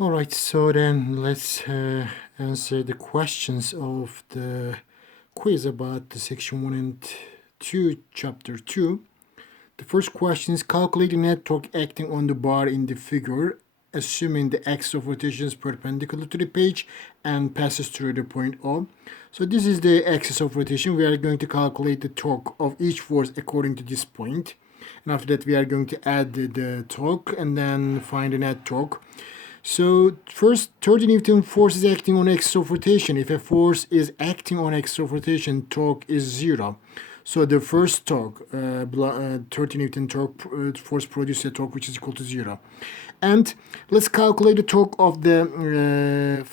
All right, so then let's answer the questions of the quiz about the section 1 and 2, chapter 2. The first question is calculate the net torque acting on the bar in the figure, assuming the axis of rotation is perpendicular to the page and passes through the point O. So this is the axis of rotation. We are going to calculate the torque of each force according to this point. And after that, we are going to add the torque and then find the net torque. So first, 30 Newton force is acting on axis of rotation. If a force is acting on axis of rotation, torque is 0. So the first torque, 30 Newton torque force produces a torque which is equal to 0. And let's calculate the torque of the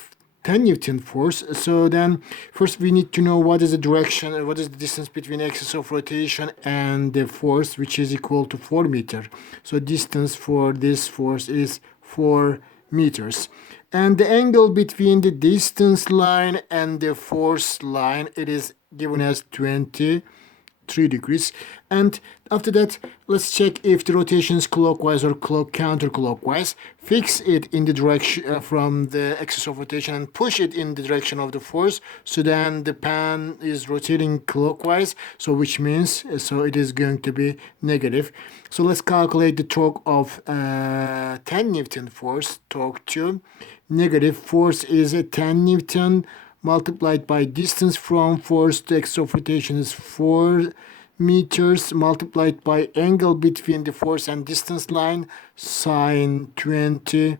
10 Newton force. So then first we need to know what is the direction, what is the distance between axis of rotation and the force, which is equal to 4 meters. So distance for this force is 4 meters. And the angle between the distance line and the force line, it is given as 23 degrees. And after that, let's check if the rotation is clockwise or counterclockwise. Fix it in the direction from the axis of rotation and push it in the direction of the force. So then the pan is rotating clockwise, so which means so it is going to be negative. So let's calculate the torque of 10 Newton force, torque 2. Negative force is a 10 Newton multiplied by distance from force to axis of rotation is 4 meters multiplied by angle between the force and distance line, sine 23.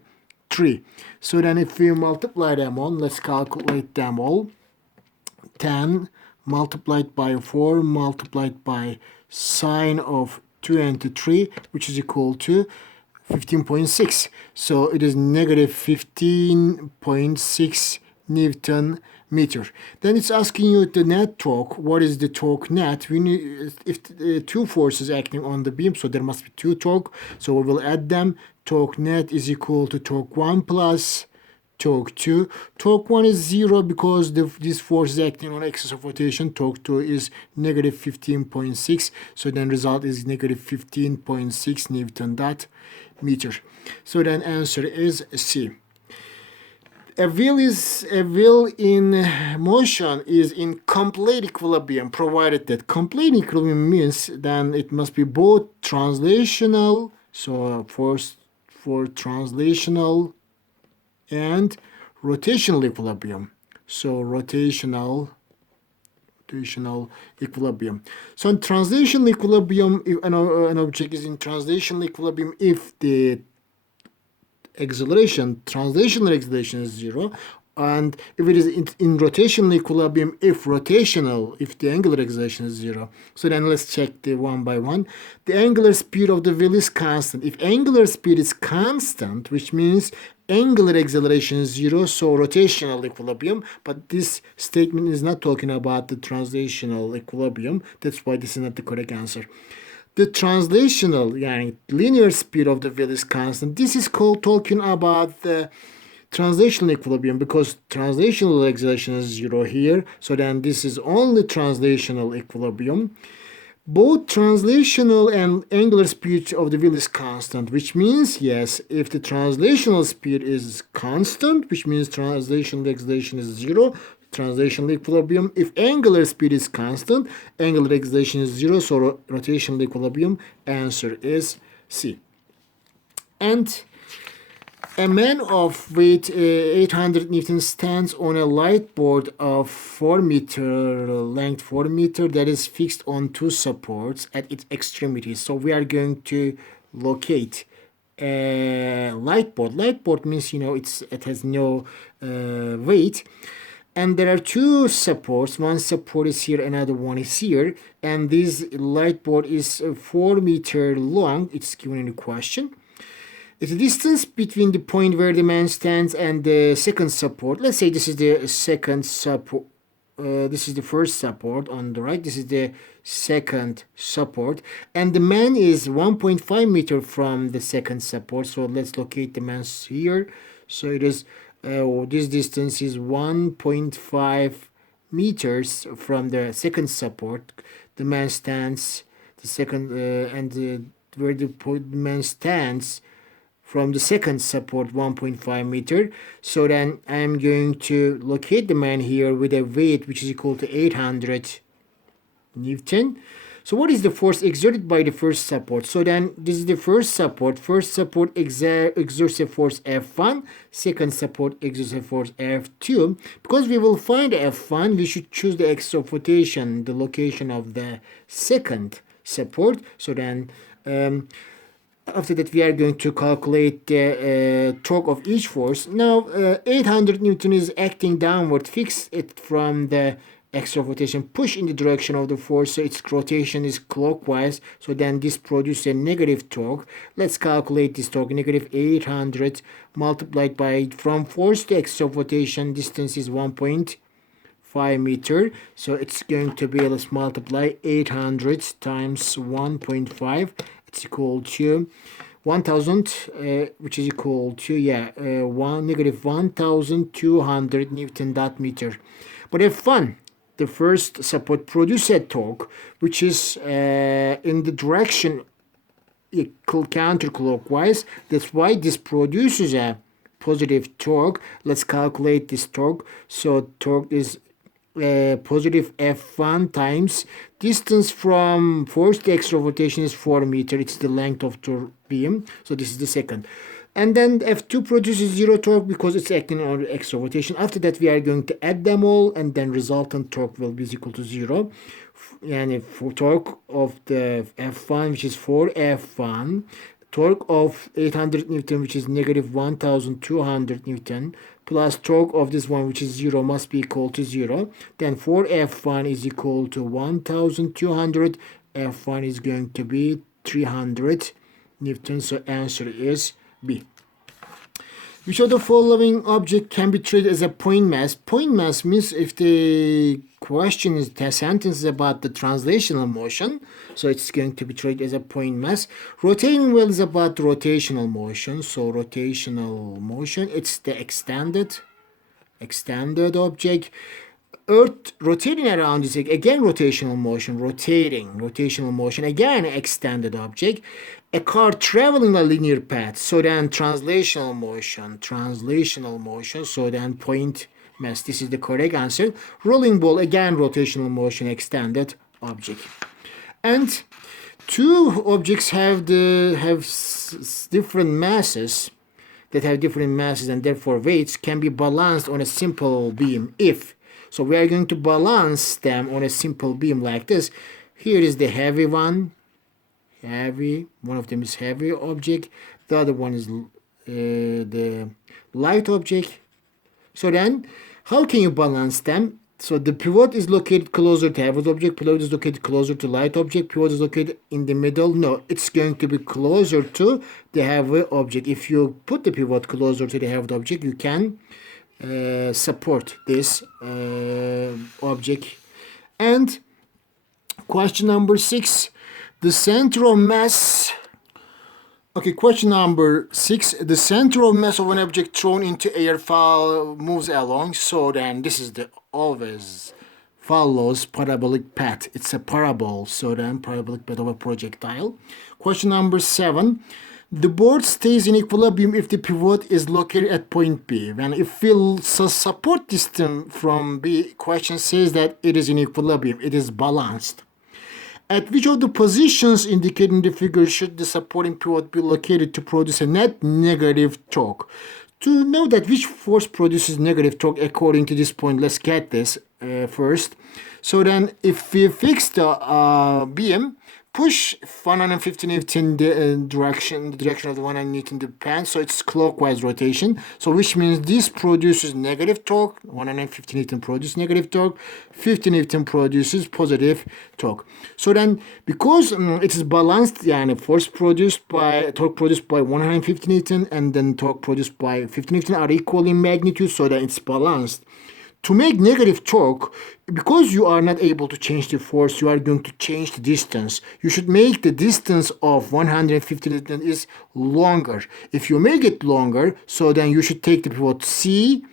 So then if we multiply them all, let's calculate them all. 10 multiplied by 4 multiplied by sine of 23, which is equal to 15.6. So it is negative 15.6 Newton meter. Then it's asking you the net torque. What is the torque net? We need if two forces acting on the beam, so there must be two torque. So we will add them. Torque net is equal to torque 1 plus torque 2. Torque 1 is 0 because this force is acting on axis of rotation. Torque 2 is negative 15.6. So then result is negative 15.6 Newton dot meter. So then answer is C. A wheel in motion is in complete equilibrium, provided that complete equilibrium means then it must be both translational, so force for translational and rotational equilibrium. So rotational equilibrium. So in translational equilibrium, if an object is in translational equilibrium if the translational acceleration is 0, and if it is in rotational equilibrium if the angular acceleration is 0. So then let's check the one by one. The angular speed of the wheel is constant. If angular speed is constant, which means angular acceleration is 0, so rotational equilibrium, but this statement is not talking about the translational equilibrium. That's why this is not the correct answer. The translational, linear speed of the wheel is constant. This is called talking about the translational equilibrium because translational acceleration is 0 here. So then this is only translational equilibrium. Both translational and angular speed of the wheel is constant, which means, yes, if the translational speed is constant, which means translational acceleration is 0, translational equilibrium. If angular speed is constant, angular acceleration is 0, so rotational equilibrium, answer is C. And a man of weight 800 Newton stands on a light board of 4 meter length, 4 meter, that is fixed on two supports at its extremities. So we are going to locate a light board. Light board means, it has no weight. And there are two supports. One support is here, another one is here. And this light board is 4 meter long. It's given in the question. If the distance between the point where the man stands and the second support, let's say this is the second support. This is the first support on the right. This is the second support. And the man is 1.5 meter from the second support. So let's locate the man here. So it is... this distance is 1.5 meters from the second support. The man stands, the second, where the man stands from the second support 1.5 meter. So then I'm going to locate the man here with a weight which is equal to 800 Newton. So what is the force exerted by the first support? So then this is the first support. First support exerts a force F1. Second support exerts a force F2. Because we will find F1, we should choose the axis of rotation, the location of the second support. So then after that we are going to calculate the torque of each force. Now 800 Newton is acting downward. Fix it from the axis of rotation, push in the direction of the force, so its rotation is clockwise. So then this produces a negative torque. Let's calculate this torque. Negative 800 multiplied by, from force to axis of rotation, distance is 1.5 meter. So it's going to be, let's multiply 800 times 1.5. It's equal to 1000, which is equal to, negative 1200 Newton dot meter. But F1, the first support, produces a torque which is in the direction counterclockwise. That's why this produces a positive torque. Let's calculate this torque. So torque is positive F1 times distance from force to axis of rotation is 4 meter. It's the length of the beam. So this is the second. And then F2 produces zero torque because it's acting on the axis of rotation. After that, we are going to add them all, and then resultant torque will be equal to 0. And for torque of the F1, which is 4F1, torque of 800 Newton, which is negative 1200 Newton, plus torque of this one, which is 0, must be equal to 0. Then 4F1 is equal to 1200. F1 is going to be 300 Newton. So answer is B. Which of the following object can be treated as a point mass? Point mass means if the question is, the sentence is about the translational motion, so it's going to be treated as a point mass. Rotating wheel is about the rotational motion, so rotational motion, it's the extended object. Earth rotating around is again rotational motion, rotational motion, again extended object. A car traveling a linear path, so then translational motion, so then point mass. This is the correct answer. Rolling ball, again rotational motion, extended object. And two objects have different masses, and therefore weights can be balanced on a simple beam if. So we are going to balance them on a simple beam like this. Here is the heavy one. One of them is heavy object. The other one is the light object. So then, how can you balance them? So the pivot is located closer to heavy object. Pivot is located closer to light object. Pivot is located in the middle. No, it's going to be closer to the heavy object. If you put the pivot closer to the heavy object, you can support this object. And question number 6, the center of mass. Okay, question number 6, the center of mass of an object thrown into air moves along. So then this is the always follows parabolic path. It's a parabol, so then parabolic path of a projectile. Question number 7, the board stays in equilibrium if the pivot is located at point B. When if we support distance from B, question says that it is in equilibrium, it is balanced. At which of the positions indicated in the figure should the supporting pivot be located to produce a net negative torque? To know that which force produces negative torque according to this point, let's get this first. So then if we fix the beam, push 150 Newton the direction of the 100 Newton depends, so it's clockwise rotation. So which means this produces negative torque. 150 Newton produces negative torque. 50 Newton produces positive torque. So then, because it is balanced, force produced by torque produced by 150 Newton and then torque produced by 50 Newton are equal in magnitude, so that it's balanced. To make negative torque, because you are not able to change the force, you are going to change the distance. You should make the distance of 150 Newton is longer. If you make it longer, so then you should take the pivot C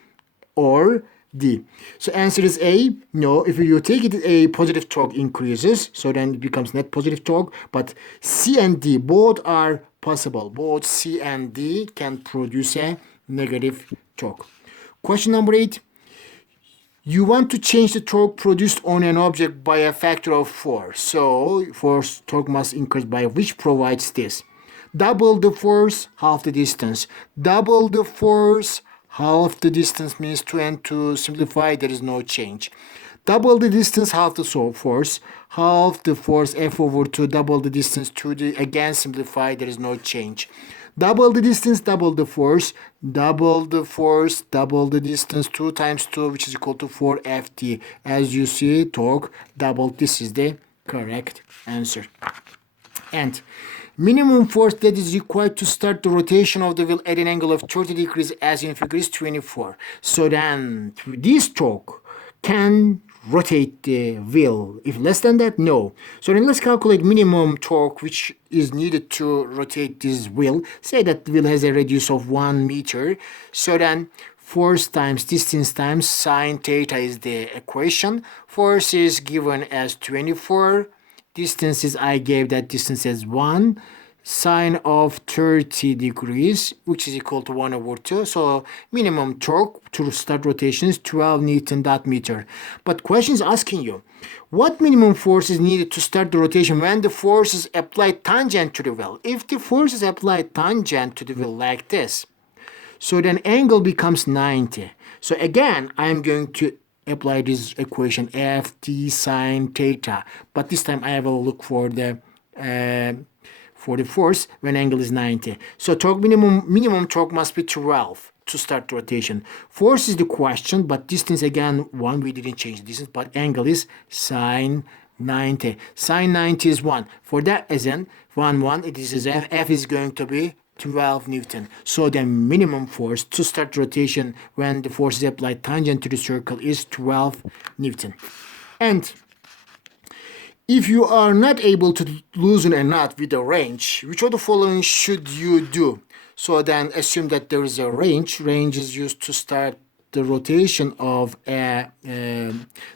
or D. So answer is A. No, if you take it A, positive torque increases, so then it becomes net positive torque. But C and D both are possible. Both C and D can produce a negative torque. Question number 8. You want to change the torque produced on an object by a factor of 4. So, force torque must increase by which provides this. Double the force, half the distance. Double the force, half the distance means 2 and 2. Simplify, there is no change. Double the distance, half the force. Half the force, F over 2. Double the distance, 2. Again, simplify, there is no change. Double the distance, double the force. Double the force, double the distance. 2 times 2, which is equal to 4ft. As you see, torque doubled. This is the correct answer. And minimum force that is required to start the rotation of the wheel at an angle of 30 degrees as in figure is 24. So then this torque can rotate the wheel. If less than that, no. So then let's calculate minimum torque which is needed to rotate this wheel. Say that the wheel has a radius of 1 meter. So then force times distance times sine theta is the equation. Force is given as 24. Distances, I gave that distance as 1. Sine of 30 degrees, which is equal to 1 over 2. So minimum torque to start rotation is 12 Newton dot meter. But question is asking you, what minimum force is needed to start the rotation when the force is applied tangent to the wheel? If the force is applied tangent to the wheel like this, so then angle becomes 90. So again, I'm going to apply this equation ft sine theta, but this time I will look for the force when angle is 90. So torque minimum torque must be 12 to start the rotation. Force is the question, but distance again 1, we didn't change the distance, but angle is sine 90. Sine 90 is 1. For that reason, 1 it is F is going to be 12 Newton. So the minimum force to start rotation when the force is applied tangent to the circle is 12 Newton. And if you are not able to loosen a knot with a wrench, which of the following should you do? So then assume that there is a wrench. Wrench is used to start the rotation of a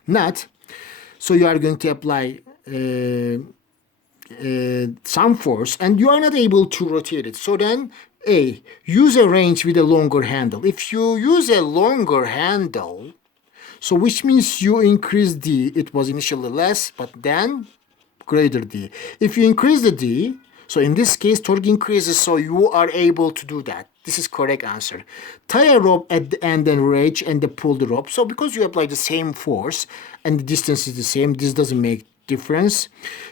knot. So you are going to apply some force and you are not able to rotate it. So then A, use a wrench with a longer handle. If you use a longer handle, so which means you increase D. It was initially less, but then greater D. If you increase the D, so in this case, torque increases, so you are able to do that. This is correct answer. Tie a rope at the end and wrench and pull the rope. So because you apply the same force and the distance is the same, this doesn't make difference.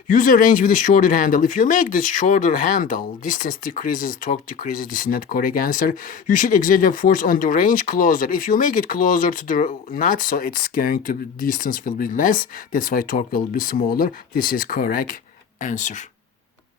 Use a wrench with a shorter handle. If you make this shorter handle, distance decreases, torque decreases. This is not correct answer. You should exert a force on the wrench closer. If you make it closer to the knot, so it's going to be, distance will be less. That's why torque will be smaller. This is correct answer.